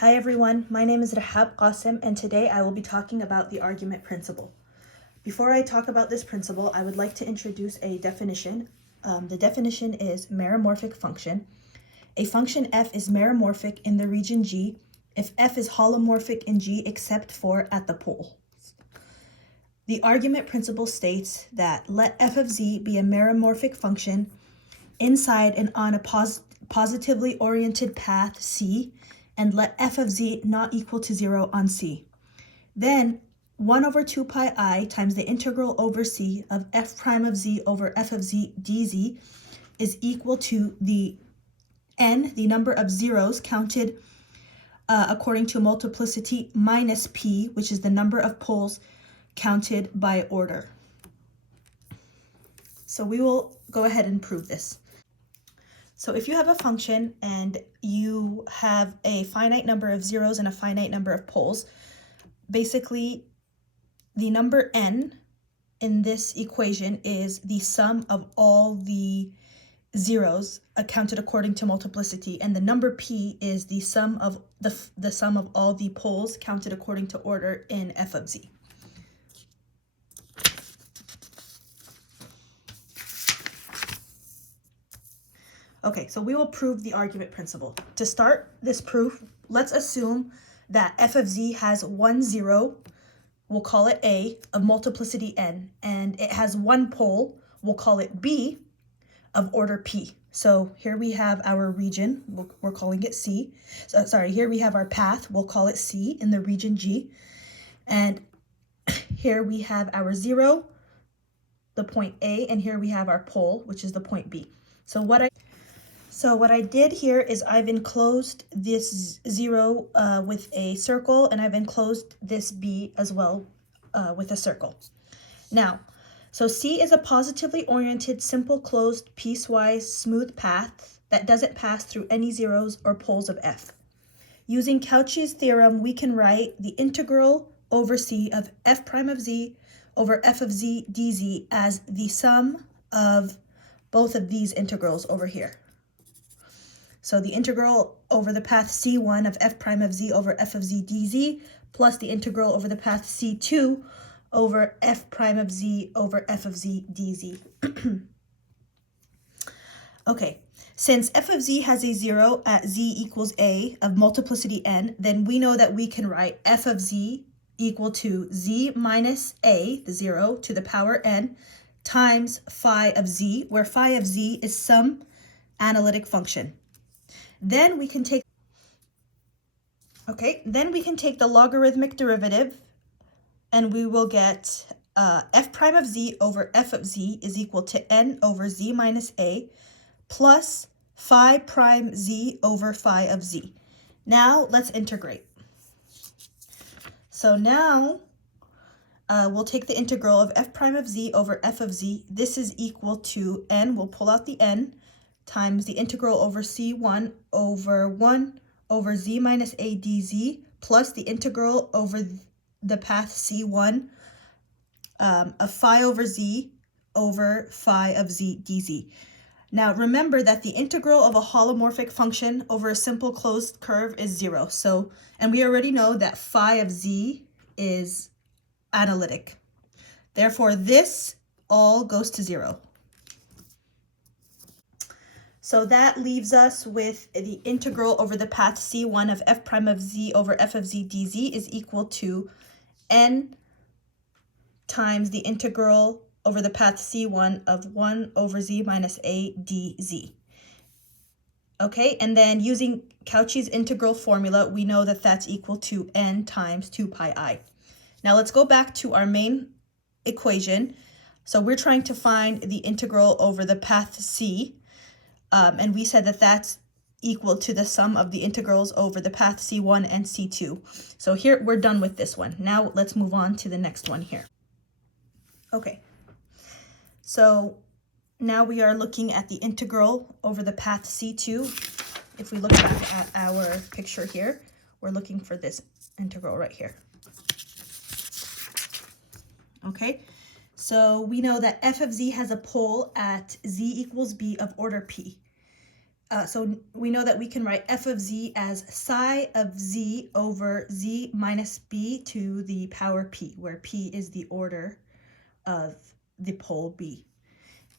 Hi everyone, my name is Rahab Qasim and today I will be talking about the argument principle. Before I talk about this principle, I would like to introduce a definition. The definition is meromorphic function. A function f is meromorphic in the region G if f is holomorphic in G except for at the pole. The argument principle states that let f of z be a meromorphic function inside and on a positively oriented path C, and let f of z not equal to 0 on C. Then 1 over 2 pi I times the integral over C of f prime of z over f of z dz is equal to the n, the number of zeros counted according to multiplicity, minus p, which is the number of poles counted by order. So we will go ahead and prove this. So if you have a function and you have a finite number of zeros and a finite number of poles, basically the number n in this equation is the sum of all the zeros counted according to multiplicity, and the number p is the sum of the sum of all the poles counted according to order in f of z. Okay, so we will prove the argument principle. To start this proof, let's assume that f of z has one zero, we'll call it A, of multiplicity n, and it has one pole, we'll call it B, of order P. So here we have our region, we're calling it C. So, sorry, here we have our path, we'll call it C in the region G. And here we have our zero, the point A, and here we have our pole, which is the point B. So what I did here is I've enclosed this zero with a circle, and I've enclosed this B as well with a circle. Now, so C is a positively oriented, simple, closed, piecewise, smooth path that doesn't pass through any zeros or poles of F. Using Cauchy's theorem, we can write the integral over C of f prime of z over f of z dz as the sum of both of these integrals over here. So the integral over the path C1 of f prime of z over f of z dz plus the integral over the path C2 over f prime of z over f of z dz. Okay, since f of z has a 0 at z equals a of multiplicity n, then we know that we can write f of z equal to z minus a, the 0, to the power n, times phi of z, where phi of z is some analytic function. Then we can take the logarithmic derivative, and we will get f prime of z over f of z is equal to n over z minus a plus phi prime z over phi of z. Now let's integrate. So now we'll take the integral of f prime of z over f of z. This is equal to n, we'll pull out the n, times the integral over c1 over 1 over z minus a dz plus the integral over the path c1 of phi over z over phi of z dz. Now remember that the integral of a holomorphic function over a simple closed curve is 0. So, and we already know that phi of z is analytic. Therefore, this all goes to 0. So that leaves us with the integral over the path C1 of f prime of z over f of z dz is equal to n times the integral over the path C1 of 1 over z minus a dz. Okay, and then using Cauchy's integral formula, we know that that's equal to n times 2 pi I. Now let's go back to our main equation. So we're trying to find the integral over the path C. And we said that that's equal to the sum of the integrals over the path C1 and C2. So here we're done with this one. Now let's move on to the next one here. Okay, so now we are looking at the integral over the path C2. If we look back at our picture here, we're looking for this integral right here. Okay, so we know that f of z has a pole at z equals b of order p. So we know that we can write f of z as psi of z over z minus b to the power p, where p is the order of the pole b.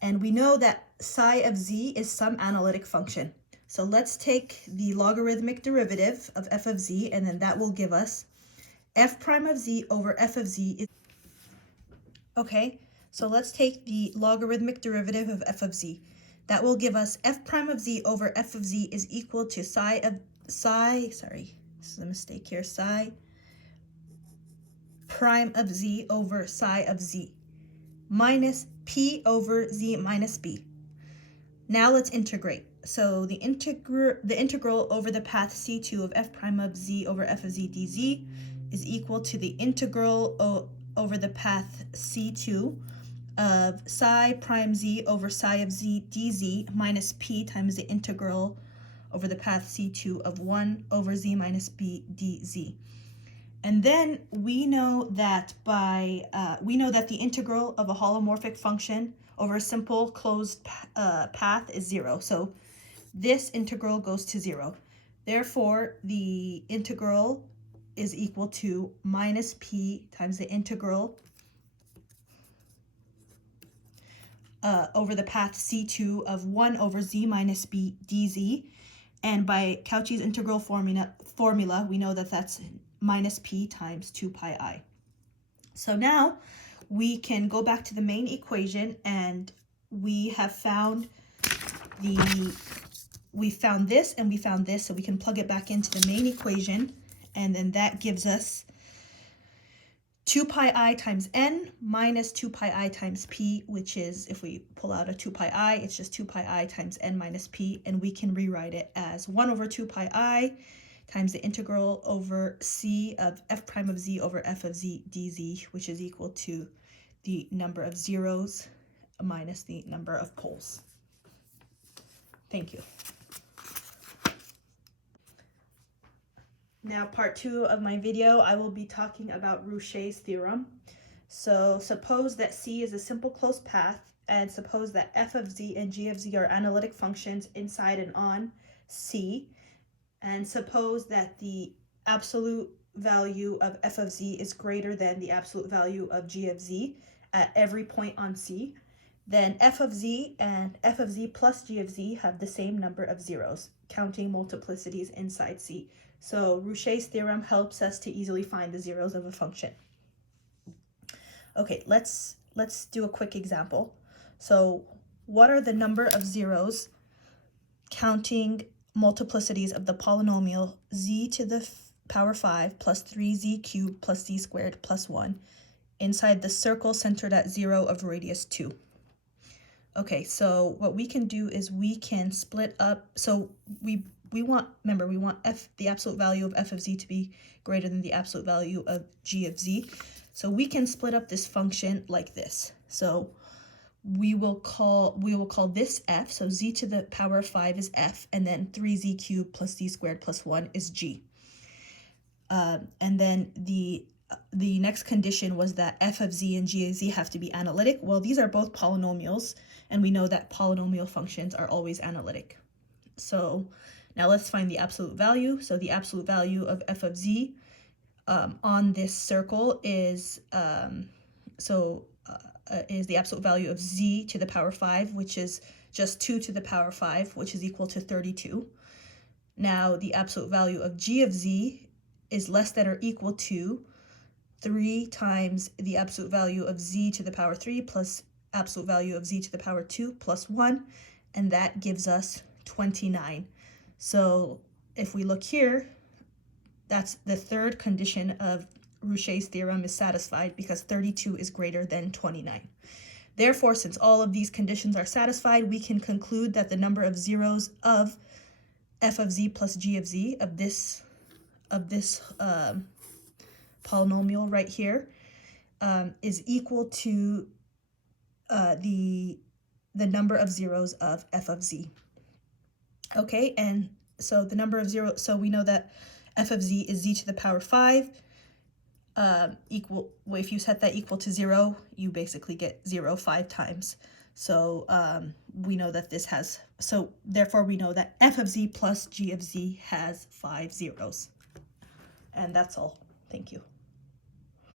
And we know that psi of z is some analytic function. So let's take the logarithmic derivative of f of z, and then that will give us f prime of z over f of z is... Okay, so let's take the logarithmic derivative of f of z. That will give us f prime of z over f of z is equal to psi, sorry, this is a mistake here, psi prime of z over psi of z minus p over z minus b. Now let's integrate. So the integral over the path c2 of f prime of z over f of z dz is equal to the integral over the path c2 of psi prime z over psi of z dz minus p times the integral over the path c2 of 1 over z minus b dz. And then we know that the integral of a holomorphic function over a simple closed path is 0. So this integral goes to 0. Therefore, the integral is equal to minus p times the integral over the path c2 of 1 over z minus b dz. And by Cauchy's integral formula, we know that that's minus p times 2 pi I. So now we can go back to the main equation, and we have found we found this and we found this, so we can plug it back into the main equation, and then that gives us 2 pi I times n minus 2 pi I times p, which is, if we pull out a 2 pi I, it's just 2 pi I times n minus p, and we can rewrite it as 1 over 2 pi I times the integral over c of f prime of z over f of z dz, which is equal to the number of zeros minus the number of poles. Thank you. Now, part 2 of my video, I will be talking about Rouche's theorem. So suppose that C is a simple closed path, and suppose that f of z and g of z are analytic functions inside and on C, and suppose that the absolute value of f of z is greater than the absolute value of g of z at every point on C, then f of z and f of z plus g of z have the same number of zeros, counting multiplicities inside C. So Rouche's theorem helps us to easily find the zeros of a function. Okay, let's do a quick example. So what are the number of zeros counting multiplicities of the polynomial z to the power 5 plus 3z cubed plus z squared plus 1 inside the circle centered at 0 of radius 2? Okay, so what we can do is we can split up, so we want, remember, we want the absolute value of f of z to be greater than the absolute value of g of z. So we can split up this function like this. So we will call this f, so z to the power of 5 is f, and then 3z cubed plus z squared plus 1 is g. And then the next condition was that f of z and g of z have to be analytic. Well, these are both polynomials, and we know that polynomial functions are always analytic. So now let's find the absolute value. So the absolute value of f of z on this circle is the absolute value of z to the power 5, which is just 2 to the power 5, which is equal to 32. Now the absolute value of g of z is less than or equal to 3 times the absolute value of z to the power 3 plus absolute value of z to the power 2 plus 1, and that gives us 29. So if we look here, that's the third condition of Rouche's theorem is satisfied because 32 is greater than 29. Therefore, since all of these conditions are satisfied, we can conclude that the number of zeros of f of z plus g of z of this polynomial right here is equal to the number of zeros of f of z. Okay, and so the number of zeros, so we know that f of z is z to the power 5. If you set that equal to 0, you basically get 0 5 times. So we know that this has, so therefore we know that f of z plus g of z has 5 zeros. And that's all. Thank you.